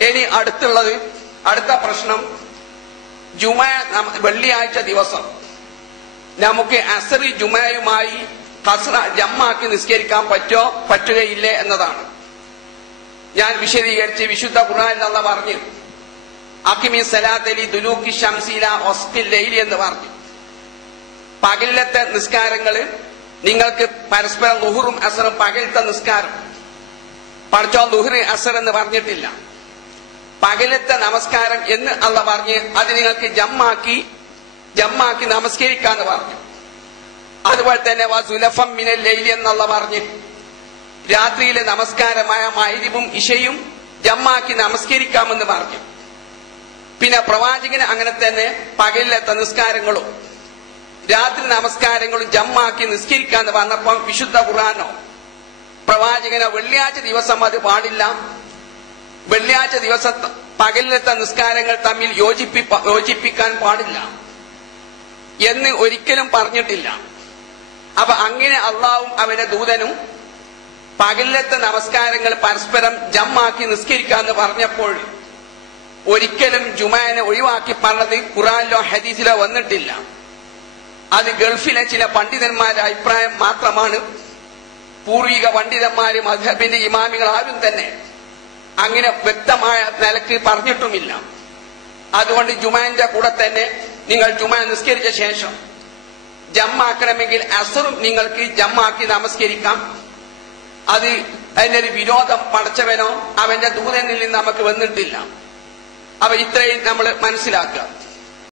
ഇനി അടുത്തുള്ളത് അടുത്ത പ്രശ്നം ജുമ വെള്ളിയാഴ്ച ദിവസം. നമുക്ക് അസറി ജുമയുമായി കസ്ര ജമ്മാക്കി നിസ്കരിക്കാൻ പറ്റോ പറ്റുകയില്ലേ എന്നതാണ്. ഞാൻ വിശദീകരിച്ച് വിശുദ്ധ ഖുർആൻ അല്ല പറഞ്ഞു. അക്കിമി സലാത്തലി ദുലൂക്കി ഷംസീല ഒസ്കിൽ ലൈലി എന്ന് പറഞ്ഞു. പകലിലത്തെ നിസ്കാരങ്ങൾ നിങ്ങൾക്ക് പരസ്പരം ലുഹുറും അസറും പകലത്തെ നിസ്കാരം. പഠിച്ചോ ലുഹുറ് അസർ എന്ന് പറഞ്ഞിട്ടില്ല. പകലത്തെ നമസ്കാരം എന്ന് അല്ല പറഞ്ഞ് അത് നിങ്ങൾക്ക് ജമ്മാക്കി ജമ്മാക്കി നമസ്കരിക്കാന്ന് പറഞ്ഞു. അതുപോലെ തന്നെ വാ സുലഫം മിനൽ ലൈലി എന്നുള്ള പറഞ്ഞ് രാത്രിയിലെ നമസ്കാരമായ മൈരിവും ഇഷയും ജമ്മാക്കി നമസ്കരിക്കാമെന്ന് പറഞ്ഞു. പിന്നെ പ്രവാചകന് അങ്ങനെ തന്നെ പകലിലത്തെ നിസ്കാരങ്ങളും രാത്രി നമസ്കാരങ്ങളും ജമ്മാക്കി നിസ്കരിക്കാന്ന് പറഞ്ഞപ്പം വിശുദ്ധ ഖുറാനോ പ്രവാചകനോ വെള്ളിയാഴ്ച ദിവസം അത് പാടില്ല. വെള്ളിയാഴ്ച ദിവസം പകലിലത്തെ നിസ്കാരങ്ങൾ തമ്മിൽ യോജിപ്പി യോജിപ്പിക്കാൻ പാടില്ല എന്ന് ഒരിക്കലും പറഞ്ഞിട്ടില്ല. അപ്പൊ അങ്ങനെ അള്ളാവും അവന്റെ ദൂതനും പകലിലത്തെ നമസ്കാരങ്ങൾ പരസ്പരം ജമ്മാക്കി നിസ്കരിക്കാന്ന് പറഞ്ഞപ്പോൾ ഒരിക്കലും ജുമാനെ ഒഴിവാക്കി പറഞ്ഞത് ഖുറാനിലോ ഹദീസിലോ വന്നിട്ടില്ല. അത് ഗൾഫിലെ ചില പണ്ഡിതന്മാരുടെ അഭിപ്രായം മാത്രമാണ്. പൂർവിക പണ്ഡിതന്മാരും അദ്ദേഹത്തിന്റെ ഇമാമികൾ ആരും തന്നെ അങ്ങനെ വ്യക്തമായ നിലയ്ക്ക് പറഞ്ഞിട്ടുമില്ല. അതുകൊണ്ട് ജുമാന്റെ കൂടെ തന്നെ നിങ്ങൾ ജുമാ നിസ്കരിച്ച ശേഷം ജമ്മാക്കണമെങ്കിൽ അസറും നിങ്ങൾക്ക് ജമ്മാക്കി നമസ്കരിക്കാം. അത് അതിന്റെ ഒരു വിരോധം പടച്ചവനോ അവന്റെ ദൂതനിൽ നിന്ന് നമുക്ക് വന്നിട്ടില്ല. അപ്പൊ ഇത്രയും നമ്മൾ മനസ്സിലാക്കുക.